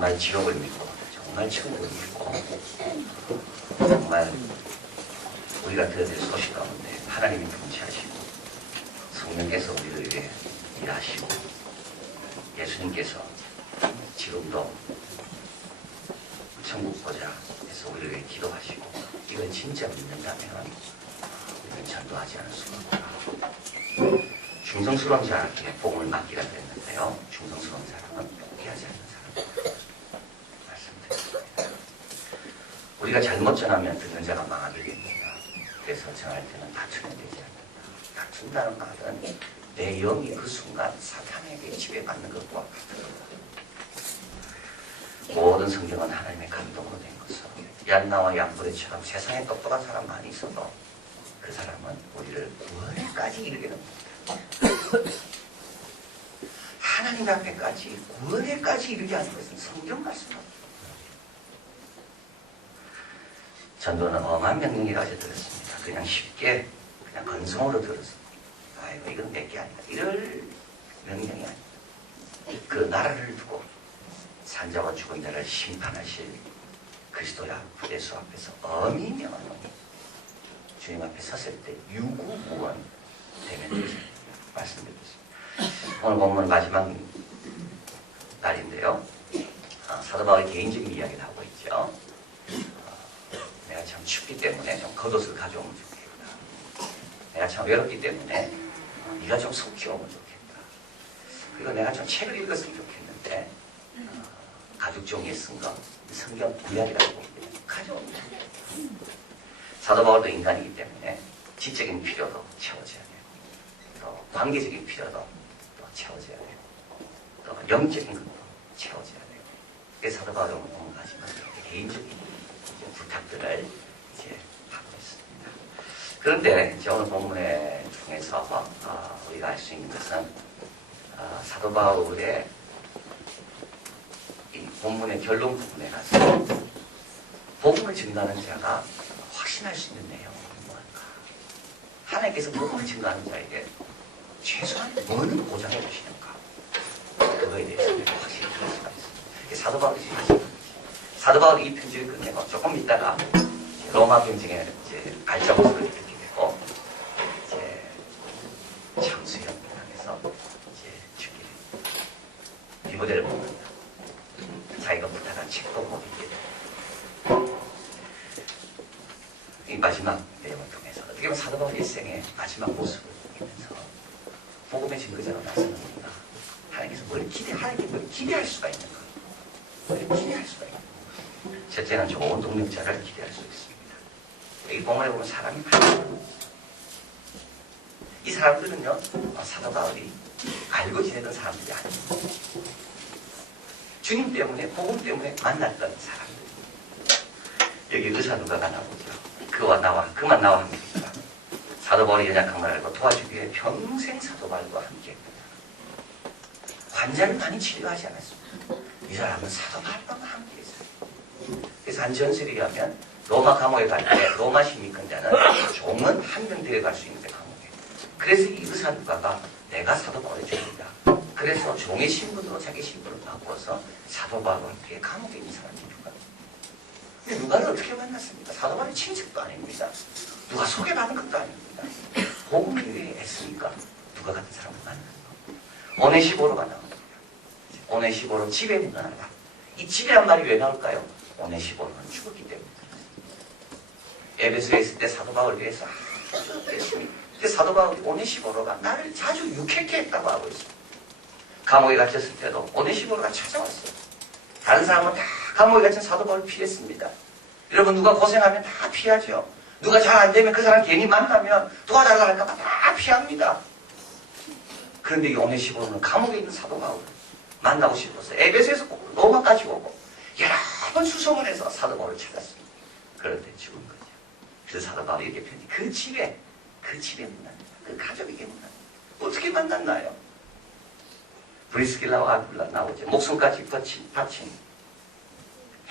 정말 지옥을 믿고 정말 천국을 믿고 정말 우리가 들어야 될 소식 가운데 하나님이 통치하시고 성령께서 우리를 위해 일하시고 예수님께서 지금도 천국 보자 해서 우리를 위해 기도하시고 이걸 진짜 믿는다면 우리는 전도하지 않을 수가 없다. 충성스러운 자에게 복음을 맡기라 그랬는데요. 충성스러운 사람은 포기하지 않는 사람 말씀드렸습니다. 우리가 잘못 전하면 듣는 자가 망하게 됩니다. 그래서 전할 때는 다투면 되지 않는다. 다툰다는 말은 내 영이 그 순간 사탄에게 지배받는 것과 같은 거다. 모든 성경은 하나님의 감동으로 된 것은 얀나와 얀브레처럼 세상에 똑똑한 사람 많이 있어도 그 사람은 우리를 구원에까지 이르게 됩니다. 하나님 앞에까지 구원에까지 이르게 하는 것은 성경 말씀입니다. 전도는 엄한 명령이라 고 들었습니다. 그냥 쉽게 그냥 건성으로 들었습니다. 아이고 이건 내게 아니다. 이럴 명령이 아니다. 그 나라를 두고 산자와 죽은 자를 심판하실 그리스도 예수 앞에서 엄히 명하노니 주님 앞에 섰을 때 유구무원 되면 되겠습니다. 말씀드리겠습니다. 오늘 본문 마지막 날인데요. 사도 바울이 개인적인 이야기를 하고 있죠. 내가 참 춥기 때문에 좀 겉옷을 가져오면 좋겠다. 내가 참 외롭기 때문에 네가 좀 속히 오면 좋겠다. 그리고 내가 좀 책을 읽었으면 좋겠는데 가죽 종이에 쓴 거 성경 구약이라고 봅니다. 가져오면 좋겠다. 사도 바울도 인간이기 때문에 지적인 필요도 채워져야 돼요. 또 관계적인 필요도 또 채워져야 돼요. 또 영적인 것도 채워져야 돼요. 그래서 사도 바울은 오늘 마지막 개인적인 부탁들을 이제 하고 있습니다. 그런데 이제 오늘 본문의 중에서 우리가 알 수 있는 것은 사도 바울의 이 본문의 결론 부분에 가서 복음을 증거하는 자가 확신할 수 있는 내용은 무엇인가? 하나님께서 복음을 증거하는 자에게 최소한 뭐는 보장해 주시는가? 그거에 대해서 확실히 들을 수가 있습니다. 사도 바울이 지금 하시는 거지. 사도 바울이 이 편지를 끝내고 조금 있다가 로마 병정에 이제 알짜고스를 일으키게 되고 이제 창수형 당해서 이제 죽게 됩니다. 디모데를 보는다. 자기가 부탁한 책도 못 읽게 됩니다. 이 마지막 내용을 통해서 어떻게 보면 사도 바울 일생의 마지막 모습을 보면서 복음의 증거자로 나서는구나. 하나님께서 하나님께 뭘 기대할 수가 있는가? 뭘 기대할 수가 있는가? 첫째는 좋은 동력자를 기대할 수 있습니다. 여기 본문에 보면 사람이 많아요. 이 사람들은요, 사도 바울이 알고 지내던 사람들이 아닙니다. 주님 때문에, 복음 때문에 만났던 사람들. 여기 의사 누가가 나오죠. 그만 나와 함께했다. 사도 바울이 연약한 걸 알고 도와주기 위해 평생 사도 바울과 함께했다. 환자를 많이 치료하지 않았습니다. 이 사람은 사도 바울과 함께했어요. 그래서 한 전설에 의하면 로마 감옥에 갈 때 로마 시민권자는 종은 한 명 데려갈 수 있는데 감옥에. 그래서 이 의사 누가가 내가 사도 바울의 종이다. 그래서 종의 신분으로 자기 신분을 바꿔서 사도 바울과 함께 감옥에 있는 사람이 누가? 근데 누가를 어떻게 만났습니까? 사도 바울의 친척도 아닙니다. 누가 소개받은 것도 아닙니다. 복음을 위해 애쓰니까 누가 같은 사람을 만나는 거. 오네시보로가 나옵니다. 오네시보로 집에 문안하다. 이 집이란 말이 왜 나올까요? 오네시보로는 죽었기 때문에. 에베소에 있을 때 사도 바울을 위해서 아주 열심히. 근데 사도 바울이 오네시보로가 나를 자주 유쾌케 했다고 하고 있습니다. 감옥에 갇혔을 때도 오네시보로가 찾아왔어요. 다른 사람은 다 감옥에 갇힌 사도 바울을 피했습니다. 여러분 누가 고생하면 다 피하죠. 누가 잘 안 되면 그 사람 괜히 만나면 도와달라 할까봐 다 피합니다. 그런데 이 오네시보로는 감옥에 있는 사도 바울을 만나고 싶어서 에베소에서 로마까지 오고 여러 번 수송을 해서 사도 바울을 찾았습니다. 그런데 죽은 거죠. 그래서 사도 바울이 이렇게 표현해. 그 집에 만납니다. 그 가족에게 만납니다. 어떻게 만났나요? 브리스길라와 아굴라 나오죠. 목숨까지 바친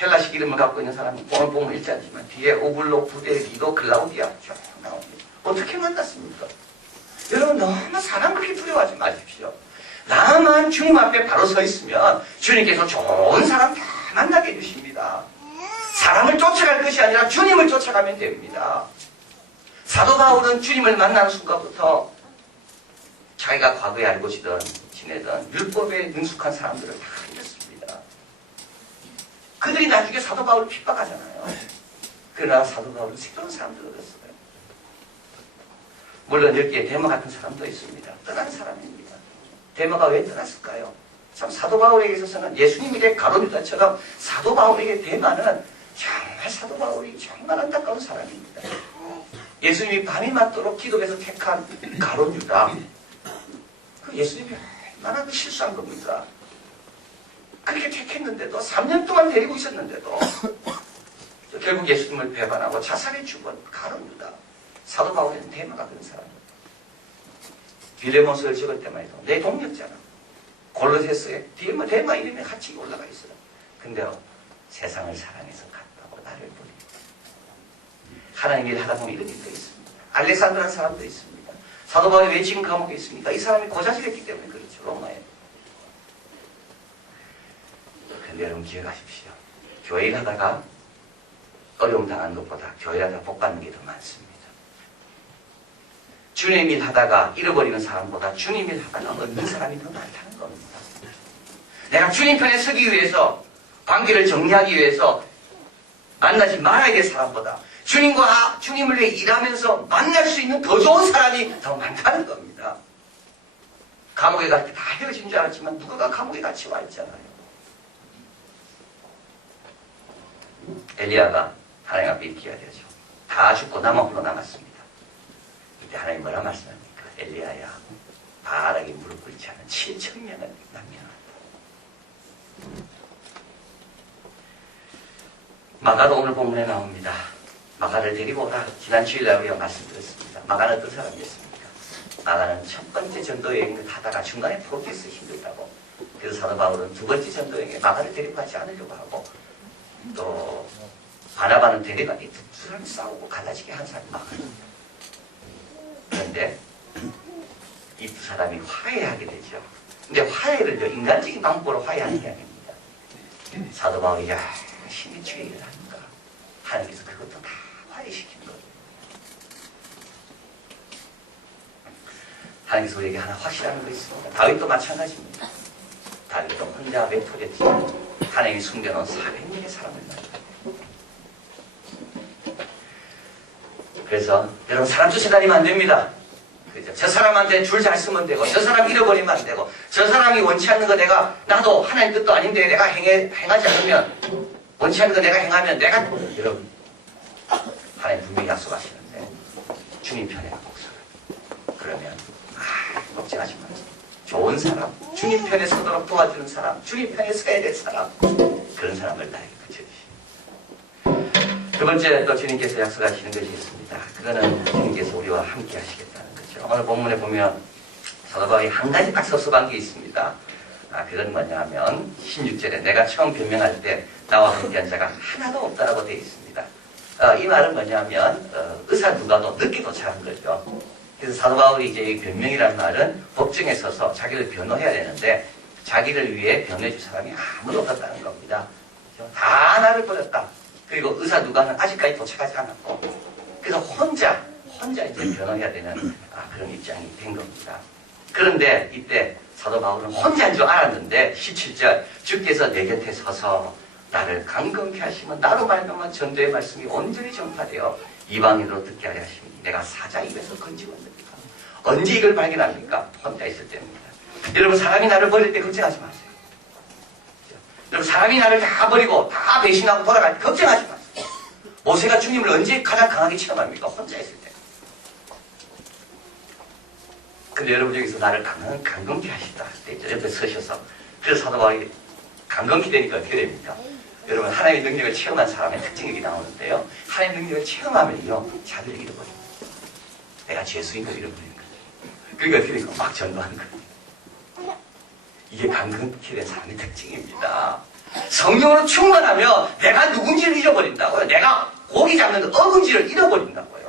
헬라식 이름을 갖고 있는 사람이 오늘 보면 읽지 않지만 뒤에 오블로, 부데기도, 글라우디아 쭉 나옵니다. 어떻게 만났습니까? 여러분 너무 사람 그렇게 두려워하지 마십시오. 나만 주님 앞에 바로 서 있으면 주님께서 좋은 사람 다 주님을 쫓아가면 됩니다. 사도 바울은 주님을 만나는 순간부터 자기가 과거에 알고 지내던 율법에 능숙한 사람들을 다 잃었습니다. 그들이 나중에 사도 바울을 핍박하잖아요. 그러나 사도 바울은 새로운 사람들을 얻었어요. 물론 여기에 데마 같은 사람도 있습니다. 떠난 사람입니다. 데마가 왜 떠났을까요? 참 사도 바울에게 있어서는 예수님에게 가룟 유다처럼 사도 바울에게 데마는 정말 사도 바울이 정말 안타까운 사람입니다. 예수님이 밤이 맞도록 기도해서 택한 가룟 유다. 그 예수님이 얼마나 그 실수한 겁니까? 그렇게 택했는데도 3년 동안 데리고 있었는데도 결국 예수님을 배반하고 자살해 죽은 가룟 유다. 사도 바울에는 데마가 그런 사람입니다. 빌레몬서를 적을 때만 해도 내 동료잖아. 골로새서에 데마 이름이 같이 올라가 있어요. 근데 세상을 사랑해서 갔다고 나를 버립니다. 하나님 일 하다 보면 이런 일도 있습니다. 알렉산드라는 사람도 있습니다. 사도 바울이 왜 지금 감옥에 있습니까? 이 사람이 고자질했기 때문에 그렇죠. 로마에. 근데 여러분 기억하십시오. 교회 일 하다가 어려움 당하는 것보다 교회 일 하다가 복 받는 게 더 많습니다. 주님 일 하다가 잃어버리는 사람보다 주님 일 하다가 얻는 사람이 더 많다는 겁니다. 내가 주님 편에 서기 위해서 관계를 정리하기 위해서 만나지 말아야 될 사람보다 주님을 위해 일하면서 만날 수 있는 더 좋은 사람이 더 많다는 겁니다. 감옥에 갈 때 다 헤어진 줄 알았지만 누가 감옥에 같이 와 있잖아요. 엘리야가 하나님 앞에 있기야 되죠. 다 죽고 나만 홀로 남았습니다. 이때 하나님 뭐라 말씀합니까? 엘리야야, 바알에게 무릎 꿇지 않은 7,000명을 남겨놨다. 마가도 오늘 본문에 나옵니다. 마가를 데리고 오라. 지난 주일날 우리가 말씀드렸습니다. 마가는 어떤 사람이었습니까? 마가는 첫 번째 전도 여행을 하다가 중간에 포기해서 힘들다고. 그래서 사도 바울은 두 번째 전도 여행에 마가를 데리고 가지 않으려고 하고, 또 바나바는 데려가 두 사람이 싸우고 갈라지게 한 사람이 마가입니다. 그런데 이 두 사람이 화해하게 되죠. 근데 화해를요, 인간적인 방법으로 화해하는 게 아닙니다. 사도 바울이 힘이 주의를 하니까 하나님께서 그것도 다 화해시킨 거예요. 하나님께서 우리에게 하나 확실한 거 있습니다. 다윗도 마찬가지입니다. 다윗도 혼자 외톨이었지만 하나님이 숨겨놓은 400명의 사람을 만나요. 그래서 여러분 사람 쫓아다니면 안 됩니다. 그죠? 저 사람한테 줄 잘 쓰면 되고, 저 사람 잃어버리면 안 되고, 저 사람이 원치 않는 거 나도 하나님 뜻도 아닌데 내가 행하지 않으면, 원치 않는 거 내가 행하면 여러분, 하나님 분명히 약속하시는데, 주님 편에 꼭 서라. 그러면, 걱정하지 마세요. 좋은 사람, 주님 편에 서도록 도와주는 사람, 주님 편에 서야 될 사람, 그런 사람을 나에게 붙여주시고. 두 번째 또 주님께서 약속하시는 것이 있습니다. 그거는 주님께서 우리와 함께 하시겠다는 거죠. 오늘 본문에 보면 사도 바울이 한 가지 딱 섭섭한 게 있습니다. 그건 뭐냐 하면 16절에 내가 처음 변명할 때 나와 함께한 자가 하나도 없다라고 되어 있습니다. 이 말은 뭐냐 하면 의사 누가도 늦게 도착한 거죠. 그래서 사도 바울이 이제 이 변명이라는 말은 법정에 서서 자기를 변호해야 되는데 자기를 위해 변호해 줄 사람이 아무도 없었다는 겁니다. 다 나를 버렸다. 그리고 의사 누가는 아직까지 도착하지 않았고, 그래서 혼자 이제 변호해야 되는 그런 입장이 된 겁니다. 그런데 이때 사도 바울은 혼자인 줄 알았는데 17절 주께서 내 곁에 서서 나를 강건케 하시면 나로 말미암아 전도의 말씀이 온전히 전파되어 이방인으로 듣게 하려 하시니 내가 사자 입에서 건지었느니까. 언제 이걸 발견합니까? 혼자 있을 때입니다. 여러분 사람이 나를 버릴 때 걱정하지 마세요. 여러분 사람이 나를 다 버리고 다 배신하고 돌아갈 때 걱정하지 마세요. 모세가 주님을 언제 가장 강하게 체험합니까? 혼자 있을 때. 근데 여러분 여기서 나를 강건케 하시다. 옆에 서셔서. 그래서 사도 바울이 강건케 되니까 어떻게 됩니까? 여러분 하나님의 능력을 체험한 사람의 특징이 여기 나오는데요. 하나님의 능력을 체험하면요. 자기를 잃어버립니다. 내가 죄수인 걸 잃어버리는 거죠. 그러니까 어떻게 됩니까? 막 전도하는 거예요. 이게 강건케 된 사람의 특징입니다. 성령으로 충만하면 내가 누군지를 잃어버린다고요. 내가 고기 잡는 어근지를 잃어버린다고요.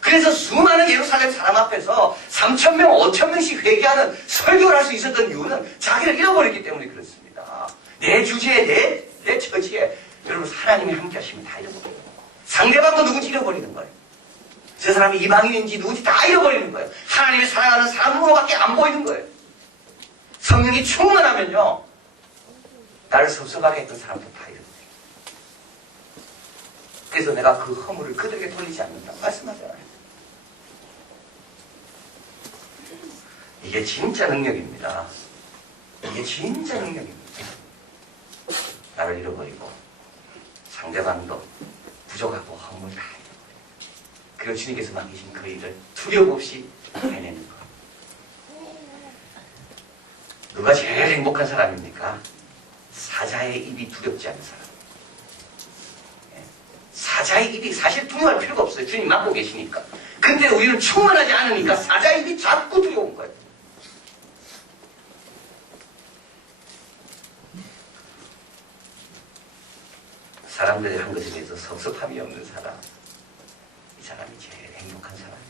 그래서 수많은 예루살렘 사람 앞에서 3,000명, 5,000명씩 회개하는 설교를 할 수 있었던 이유는 자기를 잃어버렸기 때문에 그렇습니다. 내 주제에, 내 처지에 여러분 하나님이 함께 하시면 다 잃어버려요. 상대방도 누군지 잃어버리는 거예요. 저 사람이 이방인인지 누군지 다 잃어버리는 거예요. 하나님의 사랑하는 사람으로밖에 안 보이는 거예요. 성령이 충만하면요, 나를 섭섭하게 했던 사람도 다 잃어버려요. 그래서 내가 그 허물을 그들에게 돌리지 않는다고 말씀하잖아요. 이게 진짜 능력입니다. 이게 진짜 능력입니다. 나를 잃어버리고 상대방도 부족하고 허물 다 잃어버리고, 그리고 주님께서 맡기신 그 일을 두려움 없이 해내는 것. 누가 제일 행복한 사람입니까? 사자의 입이 두렵지 않은 사람. 사자의 입이 사실 두려워할 필요가 없어요. 주님 맡고 계시니까. 근데 우리는 충만하지 않으니까 사자의 입이 자꾸 두려운 거예요. 사람들이 한 것에 대해서 섭섭함이 없는 사람, 이 사람이 제일 행복한 사람입니다.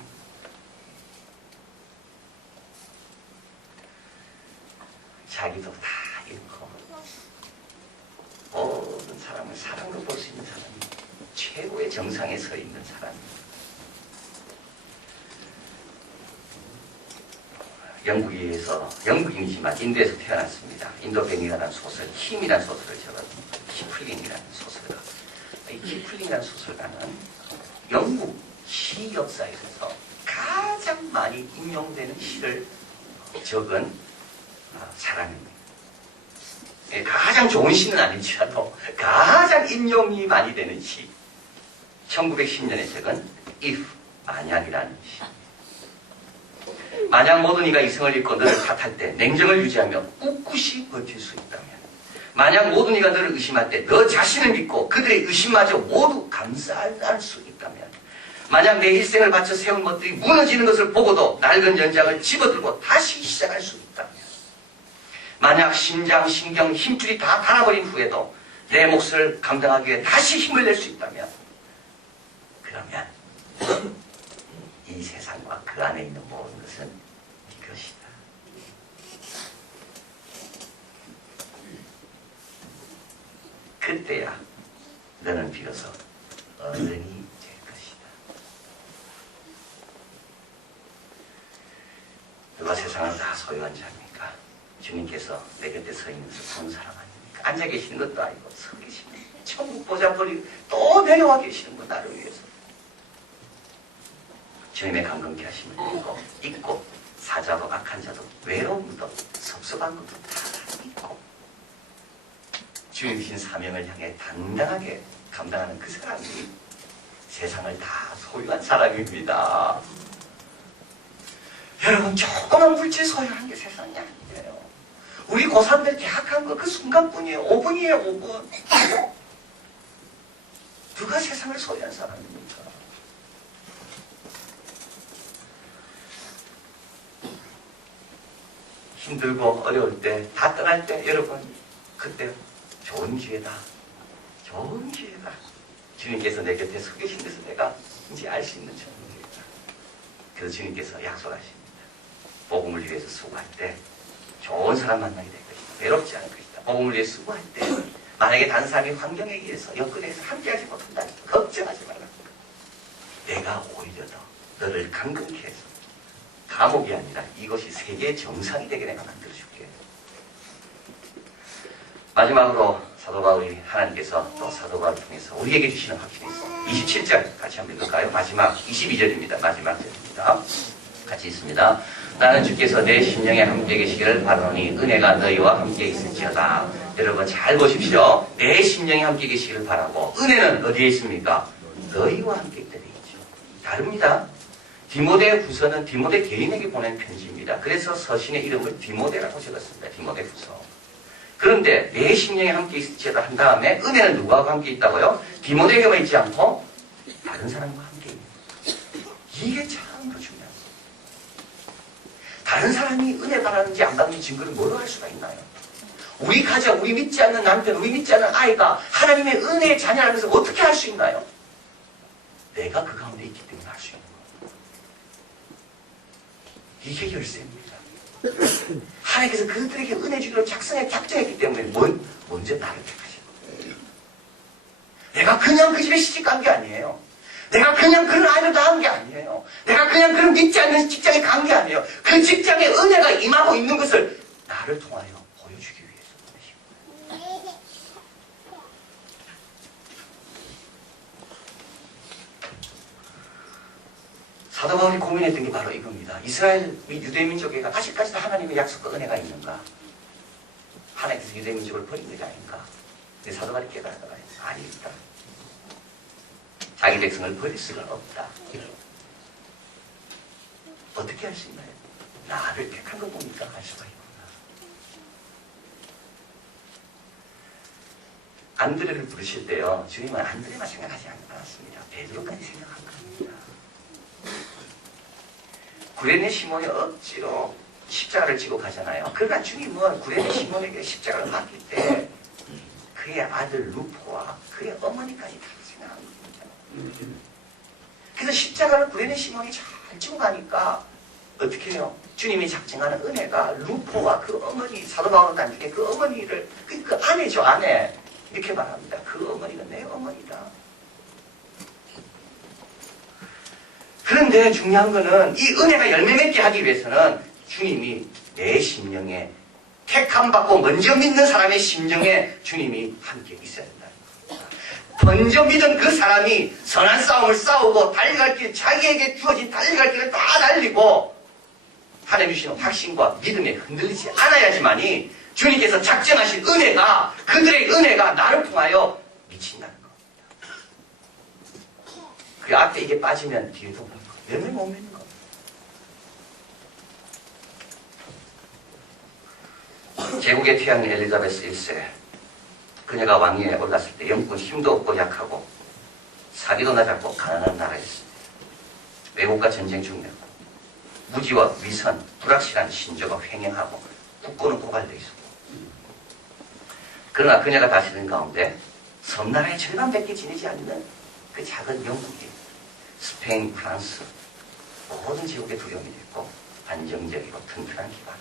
자기도 다 잃고 모든 사람을 사랑으로 볼 수 있는 사람이 최고의 정상에 서 있는 사람입니다. 영국인이지만 인도에서 태어났습니다. 인도변이라는 소설, 힘이라는 소설을 적은 키플링이라는 소설가. 이 키플링이라는 소설가는 영국 시 역사에서 가장 많이 인용되는 시를 적은 사람입니다. 가장 좋은 시는 아니지라도 가장 인용이 많이 되는 시. 1910년에 적은 If, 만약이라는 시. 만약 모든 이가 이성을 잃고 너를 탓할 때 냉정을 유지하며 꿋꿋이 버틸 수 있다면, 만약 모든 이가 너를 의심할 때 너 자신을 믿고 그들의 의심마저 모두 감쌀 수 있다면, 만약 내 일생을 바쳐 세운 것들이 무너지는 것을 보고도 낡은 연장을 집어들고 다시 시작할 수 있다면, 만약 심장, 신경, 힘줄이 다 닳아버린 후에도 내 몫을 감당하기 위해 다시 힘을 낼 수 있다면, 그러면 이 세상과 그 안에 있는 모든 것은 네 것이다. 그때야 너는 비로소 어른이 될 것이다. 누가 세상을 다 소유한 자입니까? 주님께서 내 곁에 서 있는 본 사람 아닙니까? 앉아 계시는 것도 아니고 서 계시는 것. 천국 보좌버리고 또 내려와 계시는 것, 나를 위해서. 주님의 감동케 하심을 잊고 사자도 악한 자도 외로움도 섭섭한 것도 다 잊고 주님 주신 사명을 향해 당당하게 감당하는 그 사람이 세상을 다 소유한 사람입니다. 여러분, 조그만 물질 소유한 게 세상이 아니에요. 우리 고3들 대학 간 거 그 순간뿐이에요. 5분이에요, 5분. 누가 세상을 소유한 사람입니까? 힘들고 어려울 때, 다 떠날 때, 여러분, 그때 좋은 기회다. 좋은 기회다. 주님께서 내 곁에 서 계신 것을 내가 이제 알 수 있는 좋은 기회다. 그래서 주님께서 약속하십니다. 복음을 위해서 수고할 때 좋은 사람 만나게 될 것이다. 외롭지 않을 것이다. 복음을 위해 수고할 때 만약에 다른 사람이 환경에 의해서 여건에 의해서 함께하지 못한다. 걱정하지 말라. 내가 오히려 더 너를 강건케 해서 감옥이 아니라 이것이 세계의 정상이 되게 내가 만들어줄게. 마지막으로 사도 바울이, 하나님께서 또 사도 바울을 통해서 우리에게 주시는 확신이 있습니다. 27절 같이 한번 읽을까요? 마지막 22절입니다. 마지막 절입니다. 같이 있습니다. 나는 주께서 내 심령에 함께 계시기를 바라노니 은혜가 너희와 함께 있을지어다. 여러분 잘 보십시오. 내 심령에 함께 계시기를 바라고, 은혜는 어디에 있습니까? 너희와 함께 있다 되어 있죠. 다릅니다. 디모데 후서는 디모데 개인에게 보낸 편지입니다. 그래서 서신의 이름을 디모데라고 적었습니다. 디모데 후서. 그런데 내 심령에 함께 있을지어다 한 다음에 은혜는 누구하고 함께 있다고요? 디모데에게만 있지 않고 다른 사람과 함께 있는 거예요. 이게 참으로 중요합니다. 다른 사람이 은혜 받았는지 안 받는지 증거를 뭐로 할 수가 있나요? 우리 가정, 우리 믿지 않는 남편, 우리 믿지 않는 아이가 하나님의 은혜의 자녀라는 것을 어떻게 할 수 있나요? 내가 그 가운데 있기 때문에 할 수 있는 거예요. 이게 열쇠입니다. 하나님께서 그들에게 은혜 주기로 작정했기 때문에 먼저 나를 택하신 거예요. 내가 그냥 그 집에 시집 간 게 아니에요. 내가 그냥 그런 아이를 낳은 게 아니에요. 내가 그냥 그런 믿지 않는 직장에 간 게 아니에요. 그 직장에 은혜가 임하고 있는 것을 나를 통하여 보여주기 위해서 보내신 거예요. 사도 바울이 고민했던 게 바로 이겁니다. 이스라엘 및 유대민족에게 아직까지도 하나님의 약속과 은혜가 있는가? 하나님께서 유대민족을 버린 것이 아닌가? 근데 사도 바울이 깨달았다. 아니다. 자기 백성을 버릴 수가 없다. 어떻게 할 수 있나요? 나를 택한 거 보니까 할 수가 있구나. 안드레를 부르실 때요, 주님은 안드레만 생각하지 않았습니다. 베드로까지 생각한 겁니다. 구레네 시몬이 억지로 십자가를 지고 가잖아요. 그러나 주님은 구레네 시몬에게 십자가를 맡길 때 그의 아들 루포와 그의 어머니까지 다 생각한 겁니다. 그래서 십자가를 구레네 시몬이 잘 지고 가니까 어떻게 해요? 주님이 작정하는 은혜가 루포와 그 어머니, 사도 바울은 나중에 그 어머니를, 그 아내죠, 아내. 이렇게 말합니다. 그 어머니가 내 어머니다. 그런데 중요한 거는 이 은혜가 열매 맺게 하기 위해서는 주님이 내 심령에, 택함받고 먼저 믿는 사람의 심령에 주님이 함께 있어야 된다는 겁니다. 먼저 믿은 그 사람이 선한 싸움을 싸우고 달려갈 길, 자기에게 주어진 달려갈 길을 다 달리고 하나님 주시는 확신과 믿음에 흔들리지 않아야지만이 주님께서 작정하신 은혜가, 그들의 은혜가 나를 통하여 미친다는 겁니다. 그 앞에 이게 빠지면 뒤에도 못 가. 열매 못 맺는 겁니다. 제국의 태양 엘리자베스 1세. 그녀가 왕위에 올랐을 때 영국은 힘도 없고 약하고 사기도 낮았고 가난한 나라였습니다. 외국과 전쟁 중이었고 무지와 위선, 불확실한 신조가 횡행하고 국고는 고갈되어 있었고, 그러나 그녀가 다스리는 가운데 섬나라의 절반밖에 지내지 않는 그 작은 영국이 스페인, 프랑스 모든 제국의 두려움이 됐고 안정적이고 튼튼한 기반.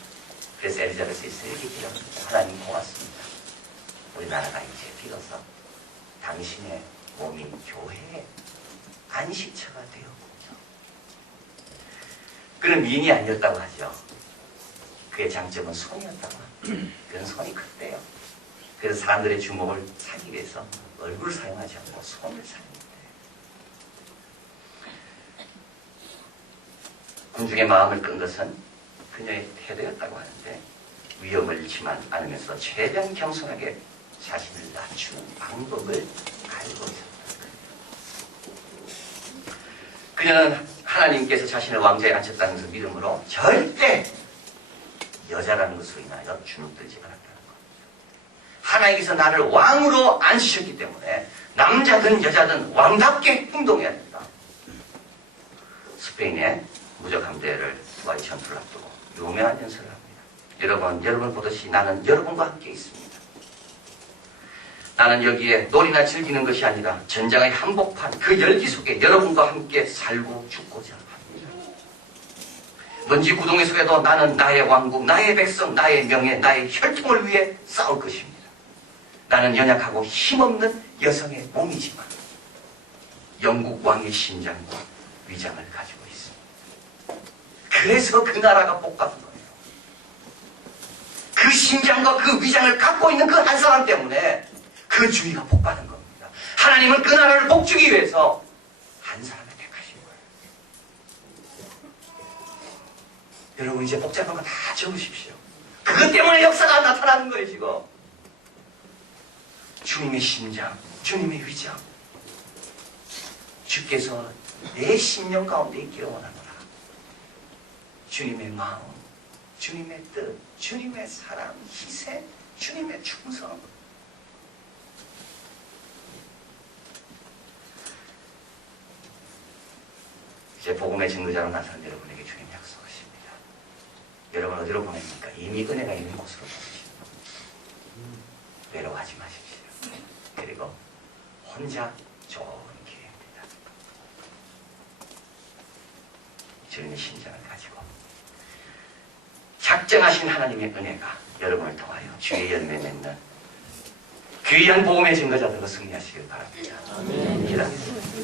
그래서 엘리자베스 1세 이렇게 기도합니다. 하나님 고맙습니다. 우리나라가 이제 비로소 당신의 몸인 교회의 안식처가 되었군요. 그는 미인이 아니었다고 하죠. 그의 장점은 손이었다고 합니다. 그는 손이 컸대요. 그래서 사람들의 주목을 사기 위해서 얼굴을 사용하지 않고 손을 사용했대요. 군중의 마음을 끈 것은 그녀의 태도였다고 하는데 위험을 잃지만 않으면서 최대한 겸손하게 자신을 낮추는 방법을 알고 있었다는 거예요. 그녀는 하나님께서 자신을 왕좌에 앉혔다는 그 믿음으로 절대 여자라는 것으로 인하여 주눅들지 않았다는 겁니다. 하나님께서 나를 왕으로 앉히셨기 때문에 남자든 여자든 왕답게 행동해야 된다. 스페인의 무적 함대를 두바이 전투를 앞두고 유명한 연설을 합니다. 여러분 보듯이 나는 여러분과 함께 있습니다. 나는 여기에 놀이나 즐기는 것이 아니라 전장의 한복판 그 열기 속에 여러분과 함께 살고 죽고자 합니다. 먼지 구덩이 속에도 나는 나의 왕국, 나의 백성, 나의 명예, 나의 혈통을 위해 싸울 것입니다. 나는 연약하고 힘없는 여성의 몸이지만 영국 왕의 심장과 위장을 가지고 있습니다. 그래서 그 나라가 복받은 거예요. 그 심장과 그 위장을 갖고 있는 그 한 사람 때문에 그 주위가 복받은 겁니다. 하나님은 그 나라를 복주기 위해서 한 사람을 택하신 거예요. 여러분 이제 복잡한 거 다 적으십시오. 그것 때문에 역사가 나타나는 거예요 지금. 주님의 심장, 주님의 위장. 주께서 내 심령 가운데 있기를 원하노라. 주님의 마음, 주님의 뜻, 주님의 사랑, 희생, 주님의 충성. 이제 복음의 증거자로 나서는 여러분에게 주님 약속하십니다. 여러분 어디로 보냅니까? 이미 은혜가 있는 곳으로 보내십니다. 외로워하지 마십시오. 그리고 혼자 좋은 기회입니다. 주님의 심장을 가지고 작정하신 하나님의 은혜가 여러분을 통하여 주의 열매 맺는 귀한 복음의 증거자들로 승리하시길 바랍니다. 기도하겠습니다.